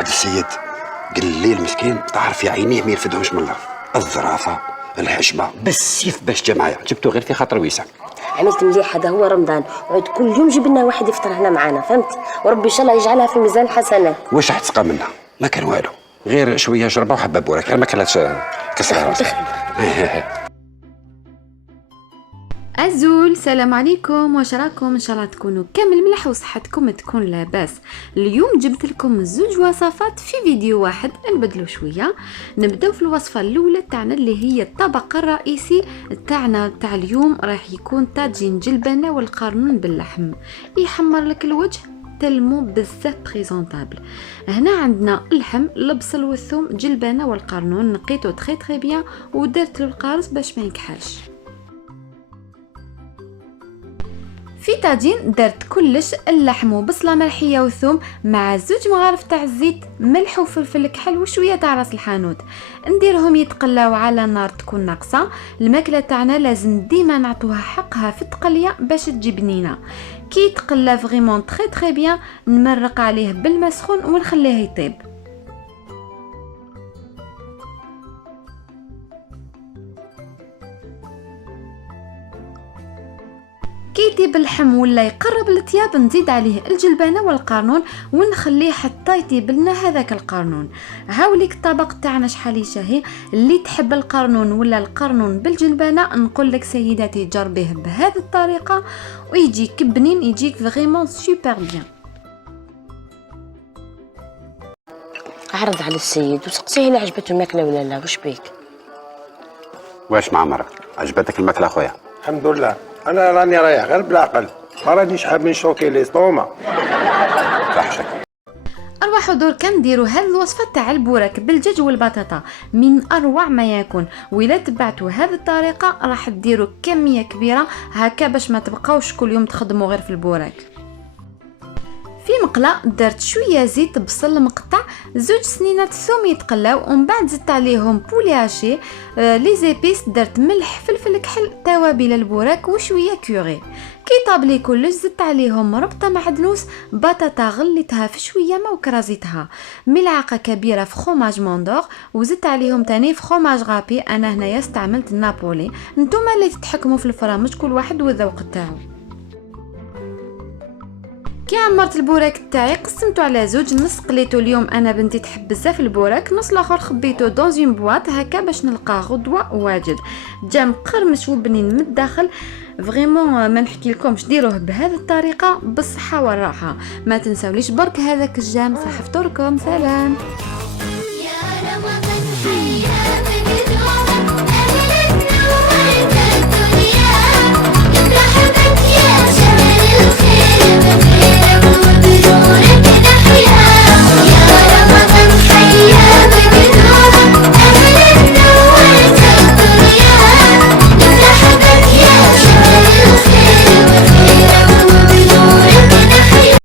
واحد السيد قال لي المسكين تعرف يا عينيه ما يرفدهمش من الارض، الظرافه الحشمه بالسيف باش جا معايا، جبتو غير في خاطر ويسع. عملت مليح، هذا هو رمضان، وعود كل يوم جيب لنا واحد يفطر هنا معانا، فهمت؟ وربي ان شاء الله يجعلها في ميزان الحسنات. واش راح تسقى منها؟ ما كان والو، غير شويه شربه وحبه بوراك، ما كلاتش كسر راسك. أزول، السلام عليكم، واش راكم؟ ان شاء الله تكونوا كامل مليح وصحتكم تكون لاباس. اليوم جبت لكم زوج وصفات في فيديو واحد، نبدلوا شويه. نبداو في الوصفه الاولى تاعنا اللي هي الطبق الرئيسي تاعنا تاع اليوم، راح يكون طاجين جلبانه والقرنون باللحم، يحمر لك الوجه تلمو بزاف بريزونطابل. هنا عندنا اللحم، البصل والثوم، جلبانه والقرنون، نقيتو تري بيان ودرت له القارص باش ما يكحلش. في طاجين درت كلش، اللحم وبصله ملحيه وثوم مع زوج مغارف تاع الزيت، ملح وفلفل كحل وشويه تاع راس الحانوت، نديرهم يتقلاو على نار تكون ناقصه. الماكله تاعنا لازم ديما نعطوها حقها في التقليه باش تجي بنينه. كي يتقلى فريمون تري بيان نمرق عليه بالماء سخون ونخليه يطيب. كي يطيب اللحم ولا يقرب الطياب نزيد عليه الجلبانه والقرنون ونخليه حتى يطيب لنا هذاك القرنون. هاوليك الطبق تاعنا شحال يشهي. اللي تحب القرنون ولا القرنون بالجلبانه نقول لك سيداتي جربيه بهذه الطريقه ويجيك بنين، يجيك فريمون سوبر بيان. عرض على السيد وسقسيه الا عجبته الماكله ولا لا، واش بيك؟ واش مع مرك عجبتك الماكله خويا؟ الحمد لله، انا راني رايح غير بالعقل، ما رانيش حاب نشوكي لي ستوما. صحتك. اروحوا دور كنديروا هذه الوصفه تاع البوراك بالدجاج والبطاطا، من اروع ما يكون. وإلا تبعتوا هذه الطريقه راح تديروا كميه كبيره هكا باش ما تبقاوش كل يوم تخدموا غير في البوراك. في مقله درت شويه زيت، بصل مقطع، زوج سنينات ثوم يتقلاو، ومن بعد زدت عليهم بولي هاشي، لي زيبيس، درت ملح فلفل كحل، توابل البوراك وشويه كوري. كي طابلي كلش زدت عليهم ربطه معدنوس، بطاطا غليتها في شويه ما وكرازيتها، ملعقه كبيره فخوماج موندور، وزدت عليهم تاني فخوماج غابي. انا هنايا استعملت النابولي، نتوما اللي تتحكموا في الفرامج كل واحد والذوق تاعو. كي عمرت البوراك تاعي قسمته على زوج، نص قليته اليوم انا بنتي تحب بزاف البوراك، نص الاخر خبيته دون اون بواط هكا باش نلقاه غدوه واجد، جا مقرمش وبنين من الداخل. فريمون ما نحكي لكمش، ديروه بهذه الطريقه بالصحه والراحه. ما تنساوليش برك هذاك الجام، صح فطوركم، سلام.